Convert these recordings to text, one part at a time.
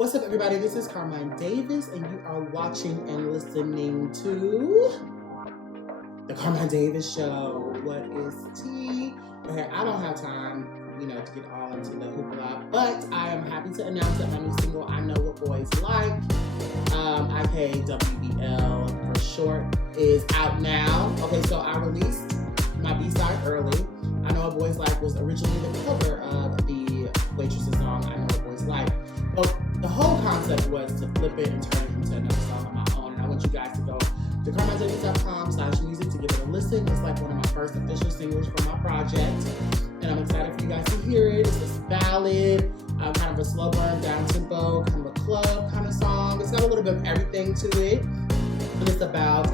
What's up, everybody? This is Carmine Davis, and you are watching and listening to the Carmine Davis Show. What is tea? Okay, I don't have time, to get all into the hoopla, but I am happy to announce that my new single, I Know What Boys Like, IKWBL for short, is out now. Okay, so I released my B-side early. I Know What Boys Like was originally the cover of the Waitress's song, I Know What Boys Like. But the whole concept was to flip it and turn it into another song on my own. And I want you guys to go to carminedavis.com/music to give it a listen. It's like one of my first official singles from my project. And I'm excited for you guys to hear it. It's this ballad, kind of a slow burn, down tempo, kind of a club kind of song. It's got a little bit of everything to it. And it's about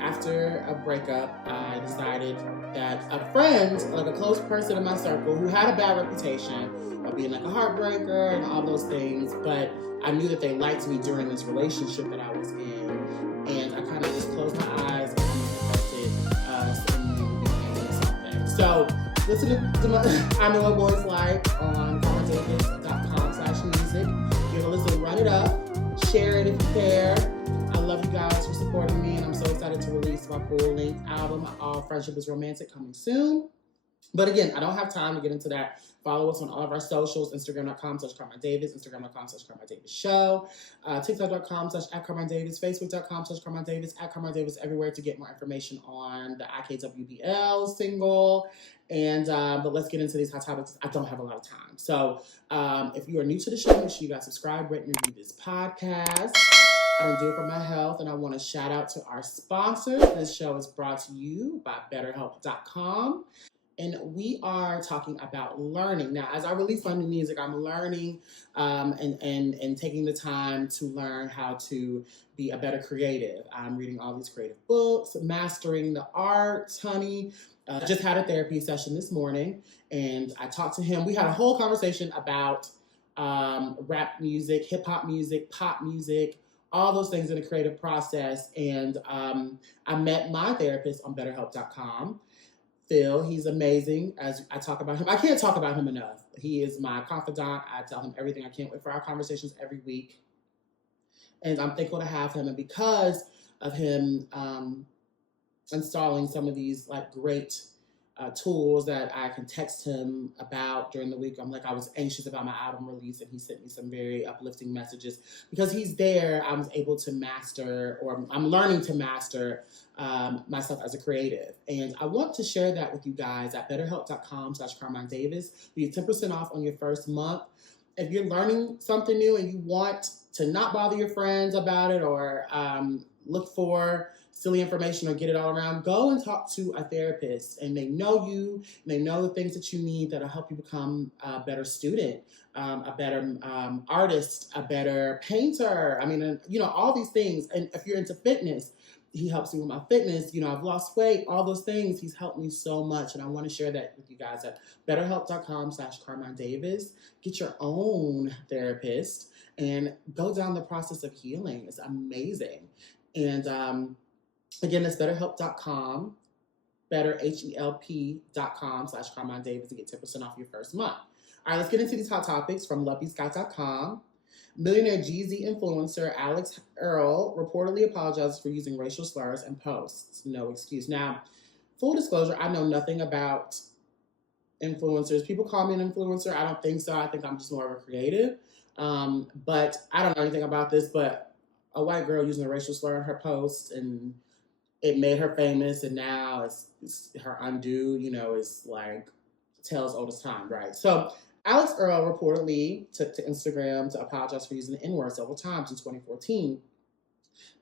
after a breakup, I decided that a friend, like a close person in my circle who had a bad reputation of being like a heartbreaker and all those things, but I knew that they liked me during this relationship that I was in, and I kind of just closed my eyes and manifested us and we became something. So listen to my I Know What Boys Like on carminedavis.com/music. Give it a listen, run it up, share it if you care. I love you guys for supporting me, and I'm so excited to release my full-length album, All Friendship is Romantic, coming soon. But again, I don't have time to get into that. Follow us on all of our socials, Instagram.com/CarmineDavis, Instagram.com/CarmineDavisShow, TikTok.com/@CarmineDavis, Facebook.com/CarmineDavis, @CarmineDavis, everywhere to get more information on the IKWBL single. And but let's get into these hot topics. I don't have a lot of time. So if you are new to the show, make sure you guys subscribe, rate, and review this podcast. I don't do it for my health, and I want to shout out to our sponsors. This show is brought to you by BetterHelp.com. And we are talking about learning. Now, as I release my new music, I'm learning and taking the time to learn how to be a better creative. I'm reading all these creative books, mastering the arts, honey. Just had a therapy session this morning, and I talked to him. We had a whole conversation about rap music, hip-hop music, pop music, all those things in the creative process. And I met my therapist on BetterHelp.com. Phil, he's amazing. As I talk about him, I can't talk about him enough. He is my confidant. I tell him everything. I can't wait for our conversations every week. And I'm thankful to have him. And because of him installing some of these great tools that I can text him about during the week. I was anxious about my album release, and he sent me some very uplifting messages. Because he's there, I was able to master, or I'm learning to master myself as a creative. And I want to share that with you guys at betterhelp.com/CarmineDavis. You get 10% off on your first month. If you're learning something new and you want to not bother your friends about it, or look for silly information or get it all around, go and talk to a therapist, and they know you, and they know the things that you need that'll help you become a better student, a better artist, a better painter. All these things. And if you're into fitness, he helps me with my fitness. I've lost weight, all those things. He's helped me so much, and I want to share that with you guys at betterhelp.com/CarmineDavis. Get your own therapist and go down the process of healing. It's amazing. And again, that's betterhelp.com, betterhelp.com/CarmineDavis to get 10% off your first month. All right, let's get into these hot topics from lovebescott.com. Millionaire Jeezy influencer Alix Earle reportedly apologizes for using racial slurs and posts. No excuse. Now, full disclosure, I know nothing about influencers. People call me an influencer. I don't think so. I think I'm just more of a creative. But I don't know anything about this, but a white girl using a racial slur in her post, and it made her famous, and now it's her undue, is like tales old as time, right? So Alix Earle reportedly took to Instagram to apologize for using the N-word several times in 2014.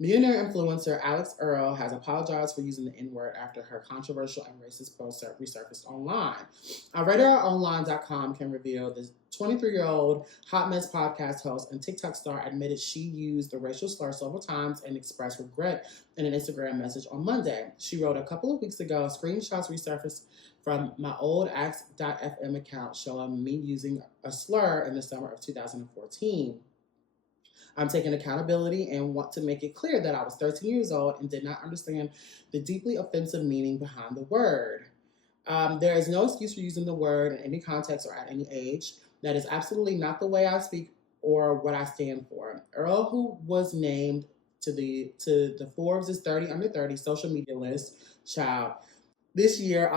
Millionaire influencer Alix Earle has apologized for using the N-word after her controversial and racist post resurfaced online. RadarOnline.com can reveal the 23-year-old Hot Mess podcast host and TikTok star admitted she used the racial slur several times and expressed regret in an Instagram message on Monday. She wrote, "A couple of weeks ago, screenshots resurfaced from my old Axe.fm account showing me using a slur in the summer of 2014. I'm taking accountability and want to make it clear that I was 13 years old and did not understand the deeply offensive meaning behind the word. There is no excuse for using the word in any context or at any age. That is absolutely not the way I speak or what I stand for. Earle, who was named to the Forbes' 30 under 30 social media list, child, this year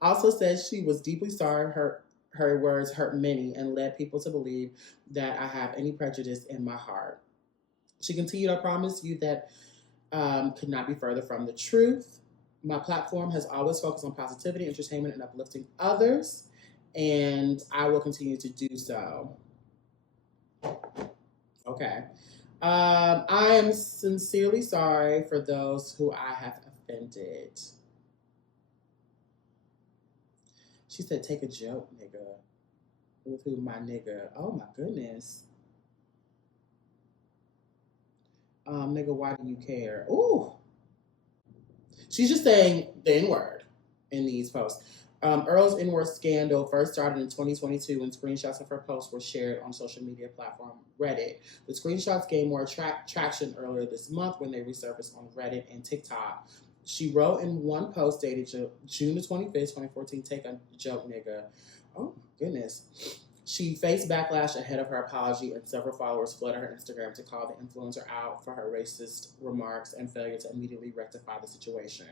also said she was deeply sorry her words hurt many and led people to believe that I have any prejudice in my heart. She continued, I promise you that could not be further from the truth. My platform has always focused on positivity, entertainment, and uplifting others, and I will continue to do so. Okay. I am sincerely sorry for those who I have offended. She said, take a joke, nigga. With who, my nigga? Oh, my goodness. Nigga, why do you care? Ooh. She's just saying the N-word in these posts. Earle's N-word scandal first started in 2022 when screenshots of her posts were shared on social media platform Reddit. The screenshots gained more traction earlier this month when they resurfaced on Reddit and TikTok. She wrote in one post dated June the 25th, 2014, take a joke, nigga. Oh, goodness. She faced backlash ahead of her apology, and several followers flooded her Instagram to call the influencer out for her racist remarks and failure to immediately rectify the situation.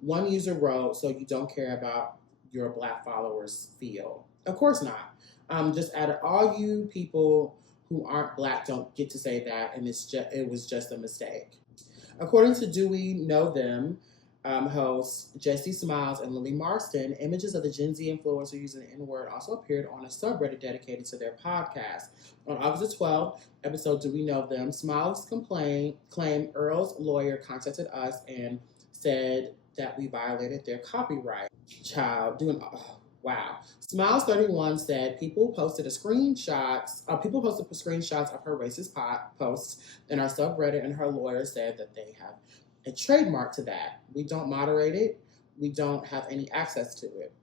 One user wrote, so you don't care about your Black followers feel? Of course not. Just added, all you people who aren't Black don't get to say that, and it was just a mistake. According to Do We Know Them hosts Jesse Smiles and Lily Marston, images of the Gen Z influencer using the N-word also appeared on a subreddit dedicated to their podcast. On August 12th, episode Do We Know Them, Smiles claimed Earle's lawyer contacted us and said that we violated their copyright. Child, wow. Smiles 31 said people posted screenshots of her racist posts in our subreddit, and her lawyer said that they have a trademark to that. We don't moderate it. We don't have any access to it.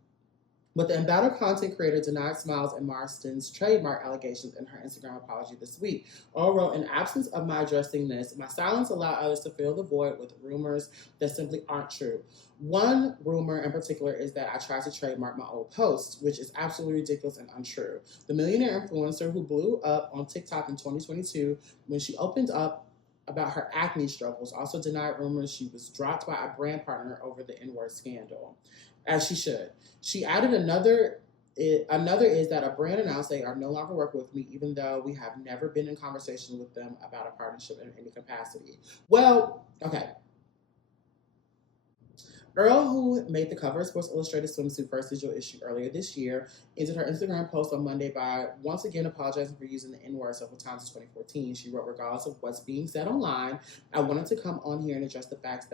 But the embattled content creator denied Smiles and Marston's trademark allegations in her Instagram apology this week. Earle wrote, in absence of my addressing this, my silence allowed others to fill the void with rumors that simply aren't true. One rumor in particular is that I tried to trademark my old post, which is absolutely ridiculous and untrue. The Millionaire influencer who blew up on TikTok in 2022 when she opened up about her acne struggles also denied rumors she was dropped by a brand partner over the N-word scandal, as she should. She added another is that a brand announced they are no longer working with me, even though we have never been in conversation with them about a partnership in any capacity. Well, okay. Earle, who made the cover of Sports Illustrated swimsuit first digital issue earlier this year, ended her Instagram post on Monday by once again apologizing for using the N-word several times in 2014. She wrote, regardless of what's being said online, I wanted to come on here and address the facts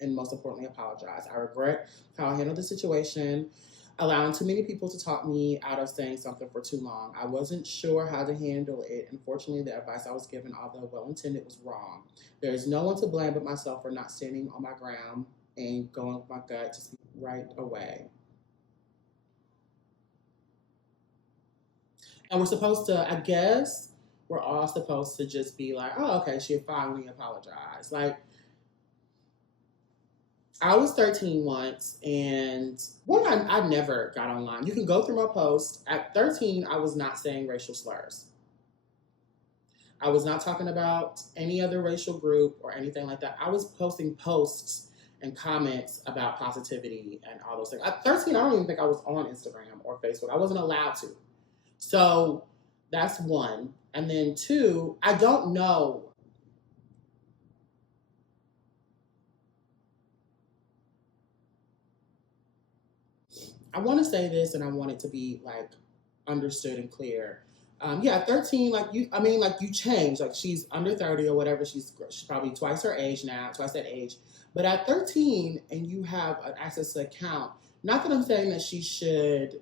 and most importantly, apologize. I regret how I handled the situation, allowing too many people to talk me out of saying something for too long. I wasn't sure how to handle it. Unfortunately, the advice I was given, although well-intended, was wrong. There is no one to blame but myself for not standing on my ground and going with my gut to speak right away. And we're supposed to, I guess, we're all supposed to just be like, oh, okay, she finally apologized. Like, I was 13 once, and I never got online. You can go through my post. At 13, I was not saying racial slurs. I was not talking about any other racial group or anything like that. I was posting posts and comments about positivity and all those things. At 13, I don't even think I was on Instagram or Facebook. I wasn't allowed to. So that's one. And then two, I don't know. I want to say this and I want it to be like understood and clear. Yeah, 13, you change. Like she's under 30 or whatever. She's probably twice her age now, twice that age. But at 13 and you have an access to account, not that I'm saying that she should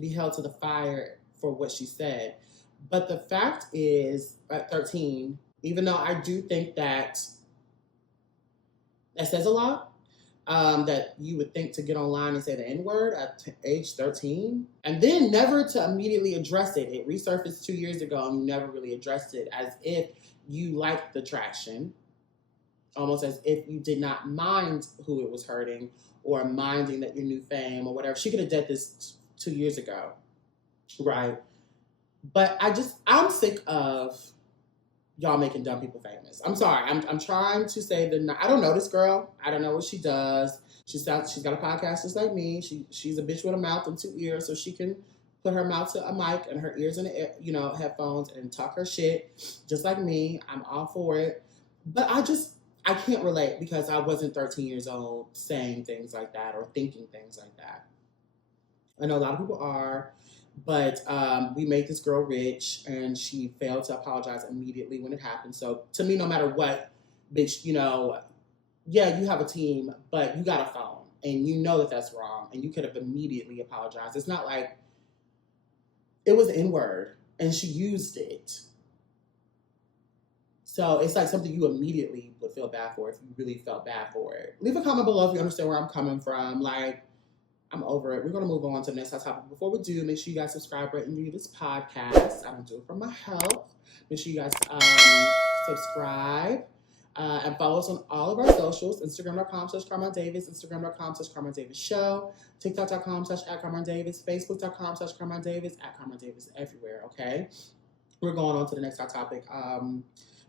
be held to the fire for what she said, but the fact is at 13, even though I do think that says a lot, that you would think to get online and say the N-word at age 13, and then never to immediately address it. It resurfaced 2 years ago and you never really addressed it as if you liked the traction. almost as if you did not mind who it was hurting or minding that your new fame or whatever. She could have did this 2 years ago, right? But I'm sick of y'all making dumb people famous. I'm sorry. I'm trying to say that I don't know this girl. I don't know what she does. She's got a podcast just like me. She's a bitch with a mouth and 2 ears, so she can put her mouth to a mic and her ears in the headphones and talk her shit just like me. I'm all for it. But I can't relate because I wasn't 13 years old saying things like that or thinking things like that. I know a lot of people are. But we made this girl rich, and she failed to apologize immediately when it happened. So to me, no matter what, bitch, yeah, you have a team, but you got a phone, and you know that that's wrong, and you could have immediately apologized. It's not like it was the N-word, and she used it. So it's like something you immediately would feel bad for if you really felt bad for it. Leave a comment below if you understand where I'm coming from. Like, I'm over it. We're going to move on to the next topic. Before we do, make sure you guys subscribe, rate, and review this podcast. I don't do it for my health. Make sure you guys subscribe and follow us on all of our socials. Instagram.com/Carmine Davis, Instagram.com/Carmine Davis Show, TikTok.com/@Carmine Davis, Facebook.com/Carmine Davis, @Carmine Davis everywhere, okay? We're going on to the next topic.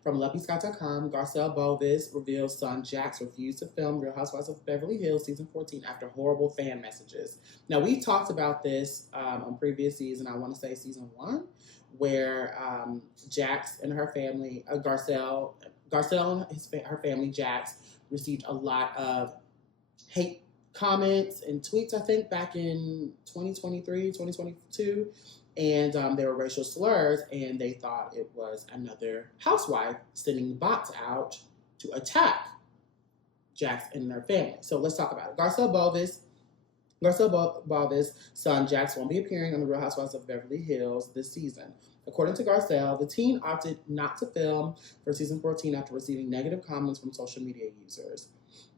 From LuckyScott.com, Garcelle Beauvais reveals son Jax refused to film Real Housewives of Beverly Hills season 14 after horrible fan messages. Now, we talked about this on previous season, I want to say season 1, where Jax and her family, Garcelle and her family, Jax, received a lot of hate comments and tweets, I think, back in 2023, 2022. And they were racial slurs, and they thought it was another housewife sending bots out to attack Jax and their family. So let's talk about it. Garcelle Beauvais' son Jax won't be appearing on The Real Housewives of Beverly Hills this season. According to Garcelle, the teen opted not to film for season 14 after receiving negative comments from social media users.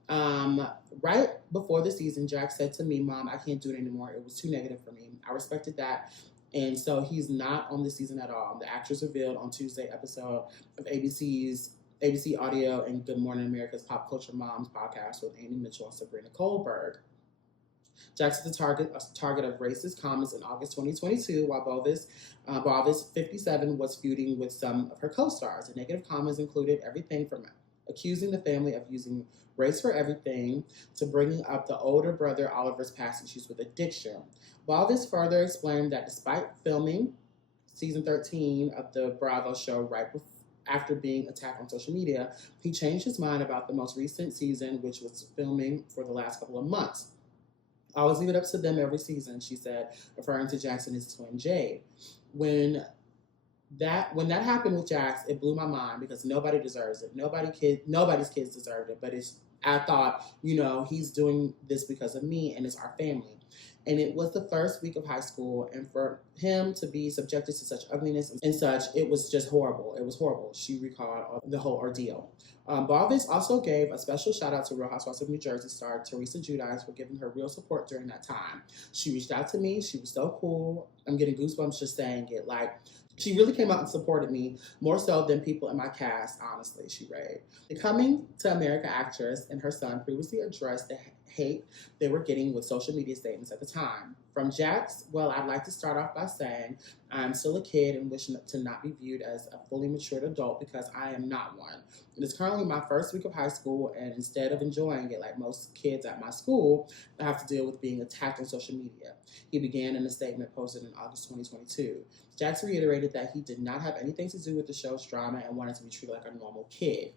Right before the season, Jax said to me, "Mom, I can't do it anymore. It was too negative for me." I respected that. And so he's not on this season at all. The actress revealed on Tuesday episode of ABC Audio and Good Morning America's Pop Culture Moms podcast with Amy Mitchell and Sabrina Kohlberg. Jax is the target of racist comments in August 2022 while Beauvais 57 was feuding with some of her co-stars. The negative comments included everything from accusing the family of using race for everything to bringing up the older brother Oliver's past issues with addiction. Beauvais further explained that despite filming season 13 of the Bravo show right after being attacked on social media, he changed his mind about the most recent season, which was filming for the last couple of months. "I always leave it up to them every season," she said, referring to Jax and his twin Jade. When that happened with Jax, it blew my mind because nobody deserves it. Nobody's kids deserved it, but I thought, he's doing this because of me and it's our family. And it was the first week of high school, and for him to be subjected to such ugliness and such, it was just horrible. It was horrible. She recalled the whole ordeal. Beauvais also gave a special shout out to Real Housewives of New Jersey star Teresa Giudice for giving her real support during that time. "She reached out to me. She was so cool. I'm getting goosebumps just saying it. Like, she really came out and supported me, more so than people in my cast, honestly," she wrote. The Coming to America actress and her son previously addressed the hate they were getting with social media statements at the time. From Jax, "Well, I'd like to start off by saying I'm still a kid and wish to not be viewed as a fully matured adult because I am not one. It is currently my first week of high school, and instead of enjoying it like most kids at my school, I have to deal with being attacked on social media," he began in a statement posted in August 2022. Jax reiterated that he did not have anything to do with the show's drama and wanted to be treated like a normal kid.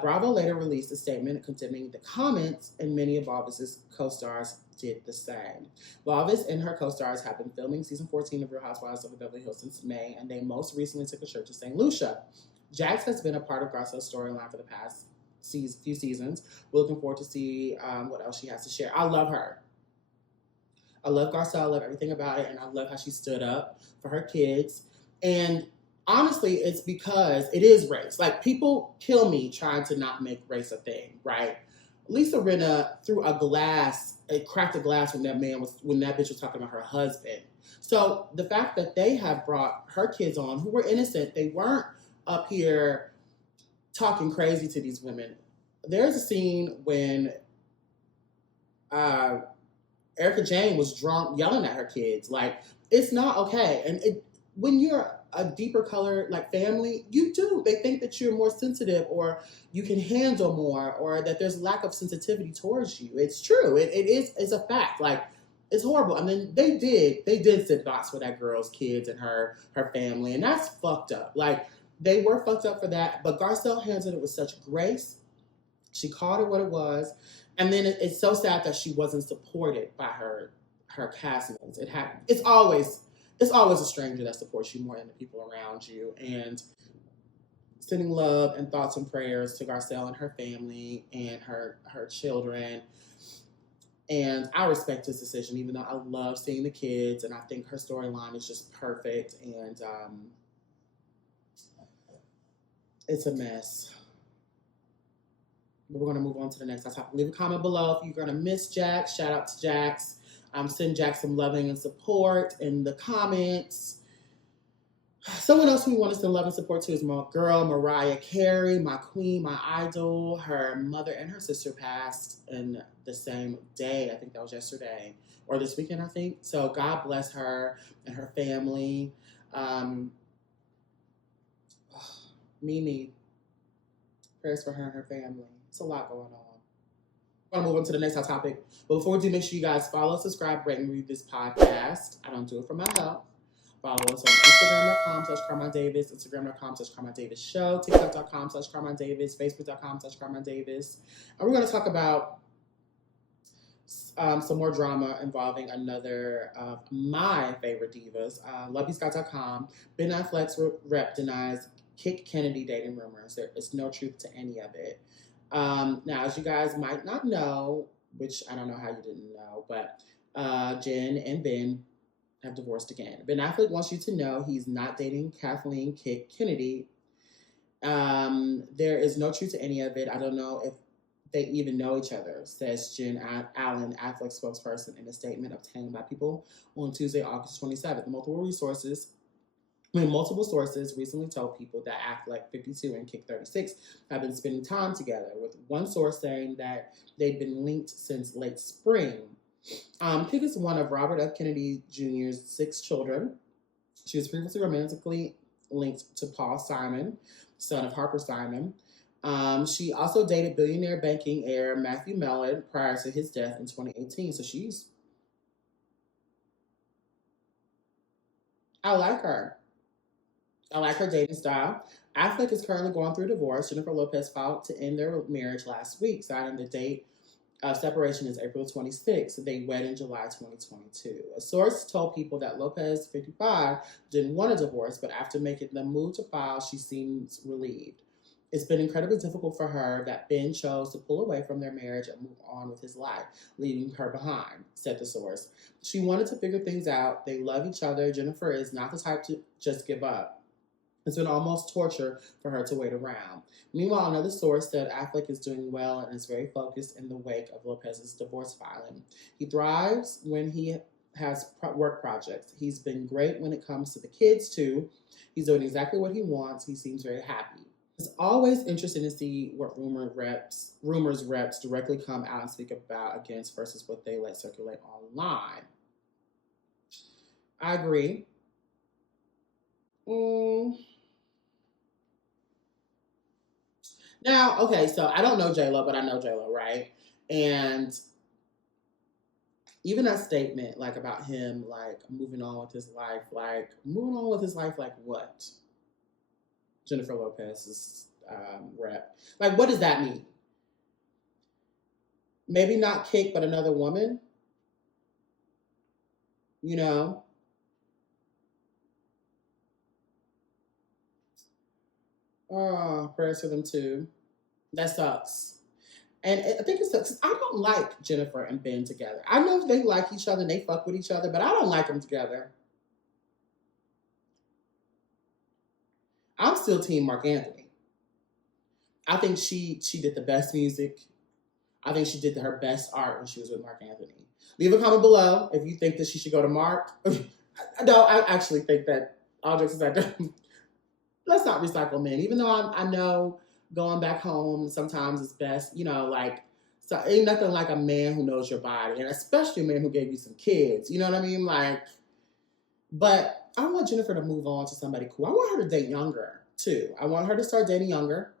Bravo later released a statement condemning the comments, and many of Beauvais' co-stars did the same. Beauvais and her co-stars have been filming season 14 of Real Housewives of Beverly Hills since May, and they most recently took a trip to St. Lucia. Jax has been a part of Garcelle's storyline for the past few seasons. We're looking forward to see what else she has to share. I love her. I love Garcelle. I love everything about it, and I love how she stood up for her kids. And honestly, it's because it is race. Like, people kill me trying to not make race a thing, right? Lisa Rinna threw it cracked a glass when that bitch was talking about her husband. So the fact that they have brought her kids on who were innocent, they weren't up here talking crazy to these women. there's a scene when uh, Erica Jane was drunk yelling at her kids. Like, it's not okay. And when you're a deeper color like family, you do. They think that you're more sensitive or you can handle more or that there's lack of sensitivity towards you. It's true. It's a fact. Like, it's horrible. I mean, they did send thoughts for that girl's kids and her family, and that's fucked up. Like, they were fucked up for that, but Garcelle handled it with such grace. She called it what it was, and then it's so sad that she wasn't supported by her castmates. It's always a stranger that supports you more than the people around you. And sending love and thoughts and prayers to Garcelle and her family and her children. And I respect his decision, even though I love seeing the kids, and I think her storyline is just perfect. And it's a mess. But we're going to move on to the next topic. Leave a comment below if you're going to miss Jax. Shout out to Jax. Send Jax some loving and support in the comments. Someone else who we want to send love and support to is my girl, Mariah Carey, my queen, my idol. Her mother and her sister passed in the same day. I think that was yesterday or this weekend, I think. So God bless her and her family. Mimi, prayers for her and her family. It's a lot going on. I'm going to move on to the next hot topic. But before we do, make sure you guys follow, subscribe, rate, and review this podcast. I don't do it for my health. Follow us on Instagram.com/Carmine Davis, Instagram.com/Carmine Davis Show, TikTok.com/Carmine Davis, Facebook.com/Carmine Davis. And we're going to talk about some more drama involving another of my favorite divas, LuckyScott.com. Ben Affleck's rep denies Kick Kennedy dating rumors. There is no truth to any of it. Now, as you guys might not know, which I don't know how you didn't know, but Jen and Ben have divorced again. Ben Affleck wants you to know he's not dating Kathleen Kick Kennedy. There is no truth to any of it. I don't know if they even know each other, says Jen Allen, Affleck's spokesperson, in a statement obtained by People on Tuesday, August 27th. Multiple sources recently told People that Affleck 52 and Kick 36 have been spending time together, with one source saying that they've been linked since late spring. Kick is one of Robert F. Kennedy Jr.'s 6 children. She was previously romantically linked to Paul Simon, son of Harper Simon. She also dated billionaire banking heir Matthew Mellon prior to his death in 2018. So I like her. I like her dating style. Affleck is currently going through divorce. Jennifer Lopez filed to end their marriage last week, signing the date of separation is April 26th. They wed in July 2022. A source told People that Lopez, 55, didn't want a divorce, but after making the move to file, she seems relieved. It's been incredibly difficult for her that Ben chose to pull away from their marriage and move on with his life, leaving her behind, said the source. She wanted to figure things out. They love each other. Jennifer is not the type to just give up. It's been almost torture for her to wait around. Meanwhile, another source said Affleck is doing well and is very focused in the wake of Lopez's divorce filing. He thrives when he has work projects. He's been great when it comes to the kids, too. He's doing exactly what he wants. He seems very happy. It's always interesting to see what rumors reps directly come out and speak about against versus what they let circulate online. I agree. Now, okay, so I don't know J-Lo, but I know J-Lo, right? And even that statement, like, about him, like, moving on with his life, like what? Jennifer Lopez's rep. Like, what does that mean? Maybe not Kick, but another woman? You know? Oh, prayers for them too. That sucks. And I think it sucks. I don't like Jennifer and Ben together. I know they like each other and they fuck with each other, but I don't like them together. I'm still team Marc Anthony. I think she did the best music. I think she did her best art when she was with Marc Anthony. Leave a comment below if you think that she should go to Marc. No, I actually think that all jokes aside, let's not recycle men. Even though I know going back home sometimes is best, you know, like, so ain't nothing like a man who knows your body, and especially a man who gave you some kids, you know what I mean? Like, but I want Jennifer to move on to somebody cool. I want her to date younger, too. I want her to start dating younger.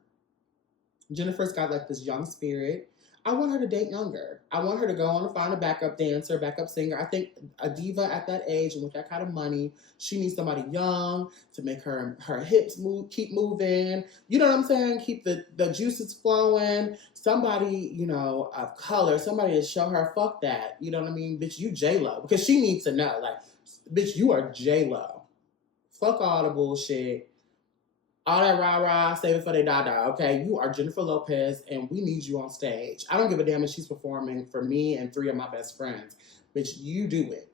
Jennifer's got like this young spirit. I want her to date younger. I want her to go on and find a backup dancer, backup singer. I think a diva at that age and with that kind of money, she needs somebody young to make her hips move, keep moving. You know what I'm saying? Keep the juices flowing. Somebody, you know, of color. Somebody to show her, fuck that. You know what I mean? Bitch, you J-Lo. Because she needs to know, like, bitch, you are J-Lo. Fuck all the bullshit. All that rah-rah, save it for the da-da, okay? You are Jennifer Lopez, and we need you on stage. I don't give a damn if she's performing for me and 3 of my best friends. Bitch, you do it.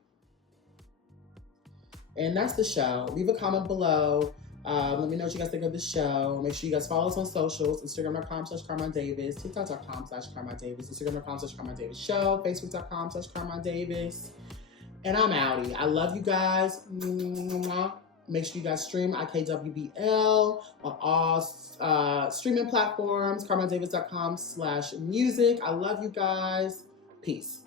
And that's the show. Leave a comment below. Let me know what you guys think of the show. Make sure you guys follow us on socials. Instagram.com/Carmine Davis. TikTok.com/Carmine Davis. Instagram.com/Carmine Davis Show. Facebook.com/Carmine Davis. And I'm outie. I love you guys. Mwah. Make sure you guys stream IKWBL on all streaming platforms. CarmineDavis.com/music. I love you guys. Peace.